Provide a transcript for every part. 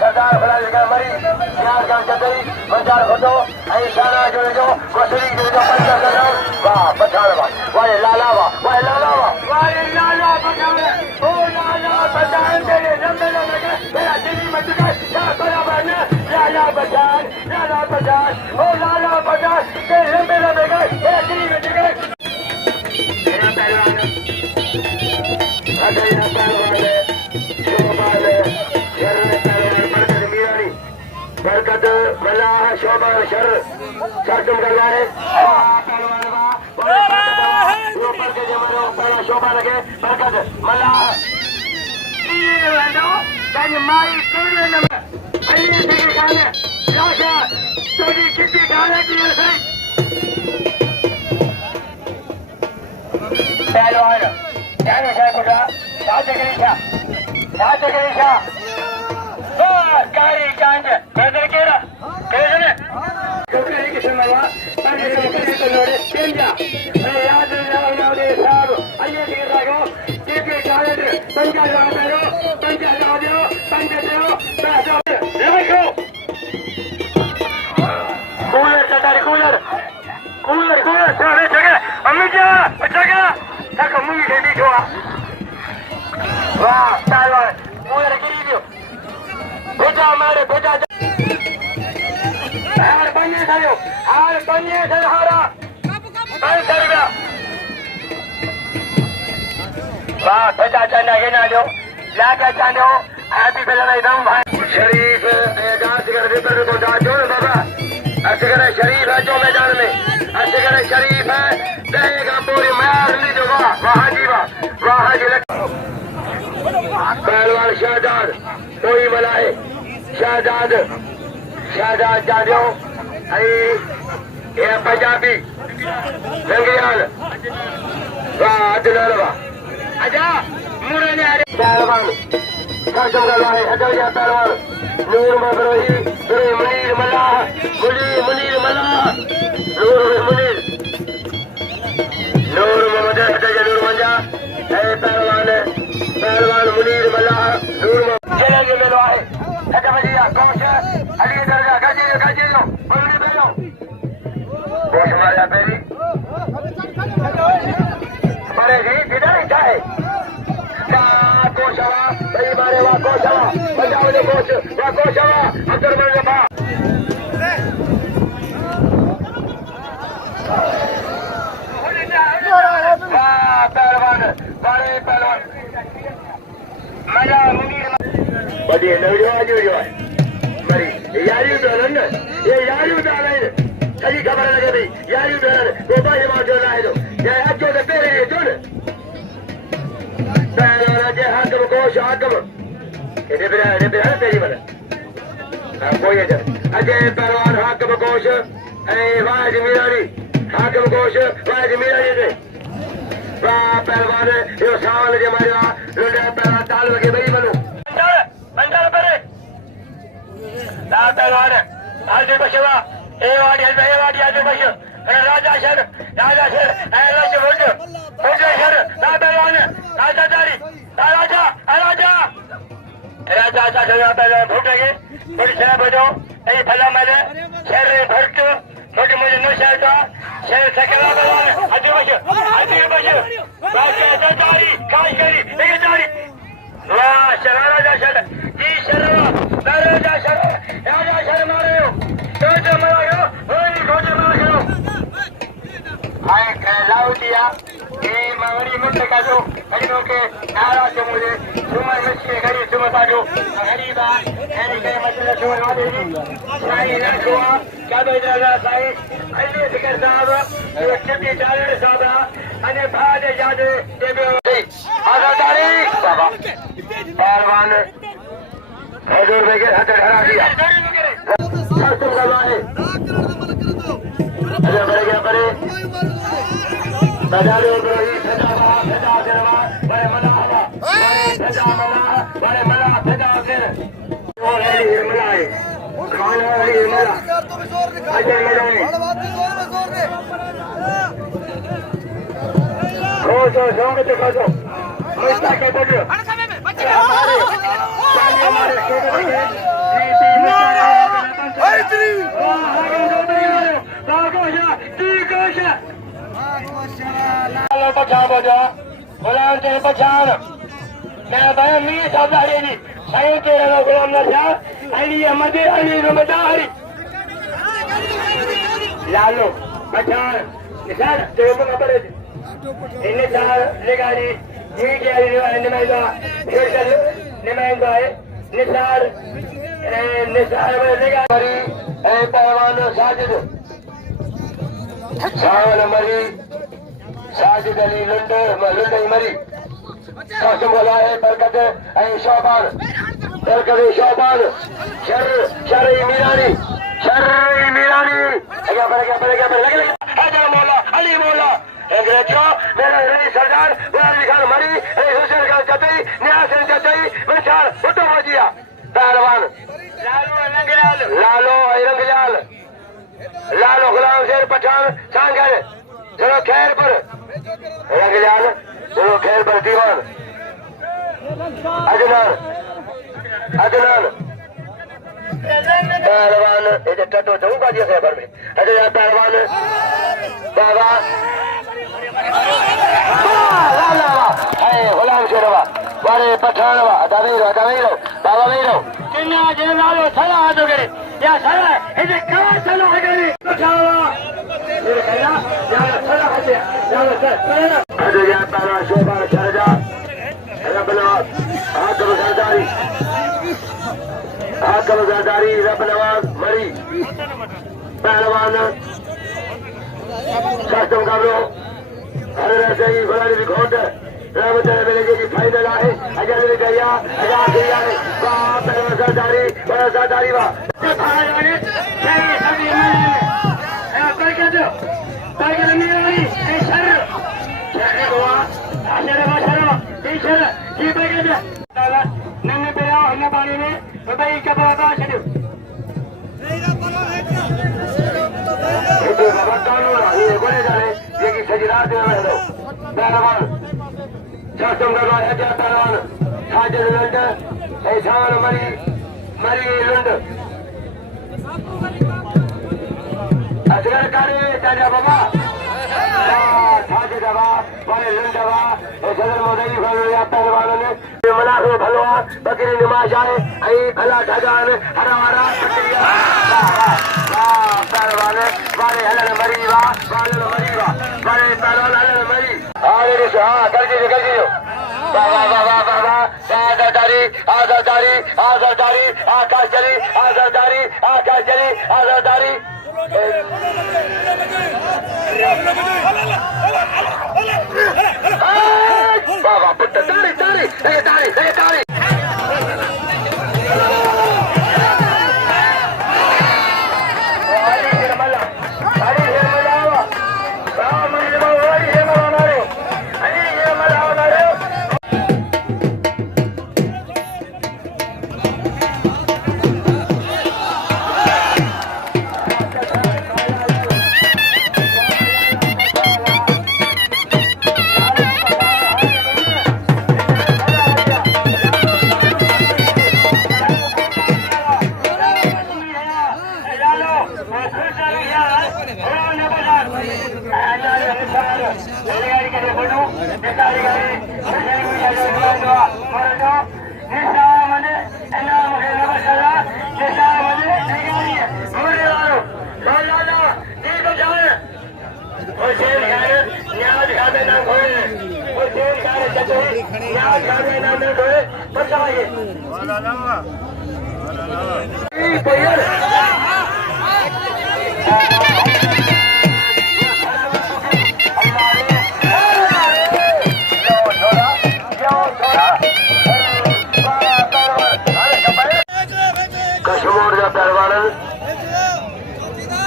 सरदार फला जगह मरी यार गांव चतरी मंजार फोटो आई शाना जोड़े जो कोसरी जोड़े जो पंचा करो वाह पठान वाह वाह लाला पठान ओ लाला पठान तेरे लंबे लगे तेरा दिल्ली में तुझे क्या बराबर ने लाला पठान ओ लाला पठान तेरे लंबे लगे तेरा दिल्ली में तुझे तेरा पहलवान अगर ना पहलवान शोभाल बरकत मल्लाह शोभा शर तुम करवा है ऊपर के जमाने में पहला शोभा लगे बरकत मल्लाह माई राजा थोड़ी किसी गाने की पहलवान ध्यान है कुटा राजगिरीशा कारी कांड बेदर केरा केजने कोकरी के समवा ताने को नोड़े केंजा मैं याद नौदे साहब आइए के लागो के कांड पंजा लाओ पैसो देखो कूलर सारे जगह अम्मी जा जगह तक मुंगी के देखो वाह तालवान कूलर गिरी दियो बेटा हमारे बेटा हार बनिए सालो हारा 500 रुपया वाह बेटा चंदा के ना दो लागा चांदो हैप्पी फिल्म एकदम भाई शरीफ एजाज कर दे पर को जोड़ बाबा असगर शरीफ है जो मैदान में असगर शरीफ है देगा पूरी मार ली जो वाह जी पहलवान शहजाद कोई मलाए शहजाद जानियो ये पंजाबी रंगियाल वाह अदनाल वाह आजा मुरे ने पहलवान काजम गलवाए हजरिया पहलवान नूर मबरोही मुनीर मल्लाह नूर मोहम्मद हजरिया नूर मंजा पहलवान मुनीर मल्लाह नूर चलेंगे मिलवाए हजरिया कोश अली दरगाह गजे जो बोलने बेलो कोश मारा पेरी बड़े जी किधर जाए कोशवा सही मारे वाह कोशवा पंजाब ने कोश वाह कोशवा अब्दुल जफा पहलवान बड़े पहलवान मजा मुनीर बड़ी नवजो मरी यारी उदाहरण ये यारी उदाहरण सही खबर लगे भाई यारी उदाहरण गोपा ये बात जो लाए दो ये अच्छो से पेरे ये चुन पहलवान के हाकम कोश हाकम ये बिरा तेरी बना कोई है अजय पहलवान हाकम कोश वाज मीरानी हाकम कोश वाज मीरानी दे वाह पहलवान ये साल के मारिया लोडे पहलवान ताल लगे बड़ी बनू पंजाब परे पहलवान आज बशवा ए वाड़ी आज बश राजा शर शर पहलवान राजा पहलवान फूटेंगे बड़ी शहर बजो ए फला मेरे शहर भरत छोटे मुझे नो शहर था शहर सकला पहलवान आज बश बाकी खास करी वाह राजा शर जी शर्मा राजा शर मारे हो खोजे मारो आए लाओ दिया ये मगरी मंड का जो हरिनो के नारा से मुझे सुमर मछली घड़ी सुमता जो गरीबा यानी के मतलब जो ना देगी साई ना हुआ क्या बेचारा साई अली फिकर साहब जो चिट्ठी चालर साहब अने भाज याद देबे आजादारी बाबा पहलवान हजूर बेगे हाथ हरा दिया तुम गलवाए अरे बड़े क्या बड़े बजाले ब्रोही सजा देवा बड़े मना हवा बड़े सजा मना बड़े मना सजा कर और है हिरमलाए खाना है हिरमला अजय मजाए खो के खो मुस्ता के बोलो हमारे पछाण बोझो गुलाम ते पछाण मैं भाई मी सादारी जी साईं के गुलाम न था अली अहमद अली रमदारी लालो पछाण निशान जो खबर है इन चार लेगारी जी के निमाइंदा फेशल निमाइंदा है निसार लेगारी ए पहलवान साजिद सावन मरी साजिद अली लुंड मरी कासिम बोला है बरकत शोबान शर मीरानी मौला अली मौला मेरे सरदार खान मरी हुसैन खान चतई न्यास चतई मिसाल भुट्टो भजिया पहलवान लालो रंगलाल लालो गुलाम शेर पठान सांगर चलो खैर पर रंगलाल चलो खैर पर दीवान अदनान पहलवान ये टटो चौका दिया खैबर में अजय पहलवान बाबा गुलाम शेरवा बड़े पठानवा दवेरो बाबा वेरो किन्ना जेलालो सला तो करे या सला इसे कवा सला करे पठावा ये कहना या सला है या सला अजय पहलवान शोभा सरजा रबना हाकम सरदारी रबनवाज मरी पहलवान कास्टम काबरो हर रसई गुलाली घोट रामचंद्र मिलेगी की फाइनल है अजय ने गया है पहलवान सरदारी बड़ा सरदारी वा नन्हे पे हमने पानी में भाई क्या बाबा छो गोले जाने ये की सजीरात पहलवान शास्त्रम करवाया गया पहलवान साजिद लुंड एहसान मरी लुंड असगर करे चाचा बाबा साजिद बड़े लुंडवा सदर मोदी पहलवान ने मनासो भलवा बकरी निमाश आए भला ठगान हरा पहलवान वाले हलन मरीवा बड़े पहलवान हलन मरी कर दीजिए बाबा आजादारी आकाश चली बाबा पुट्ट तारी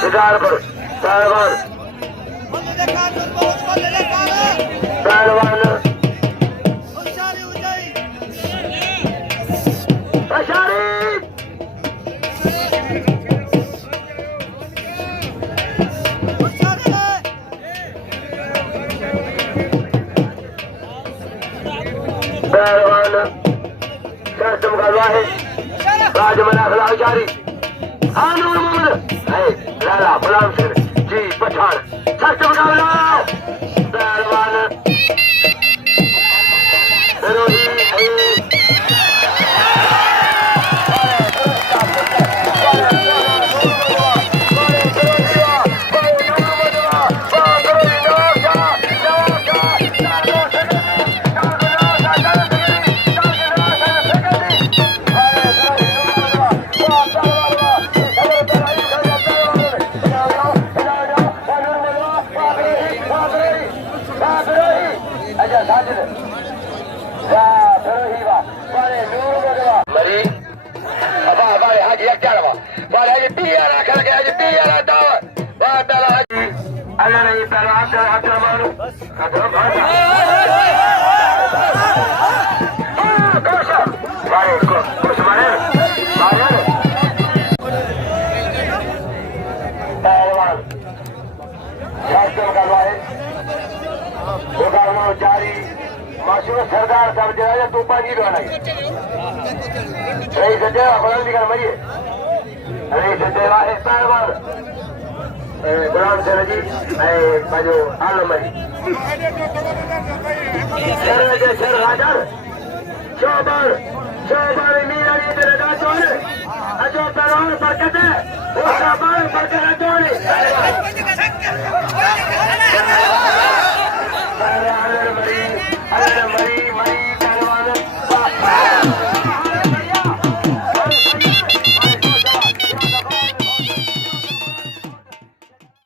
शिकार पर पहलवान पहलवान अशारी पहलवान शर्त मुकाबला है राजमला खिलाफ जारी हानूर मोहम्मद लाला गुलाम सिंह जी पठान शर्त मुकाबला पहलवान रोही जारी मासूम सरदार साहब जो तूफान जी रही सजेवा बुलंदी कर मरिए रही सजेवा है पहलवान गुलाम सिंह जी पंहिंजो आलम मरी शर जे शर हाज़र चौबन मीरानी ते लगा चोन अजो पहलवान बरकत ओसा बार बरकत चोन अरे मरी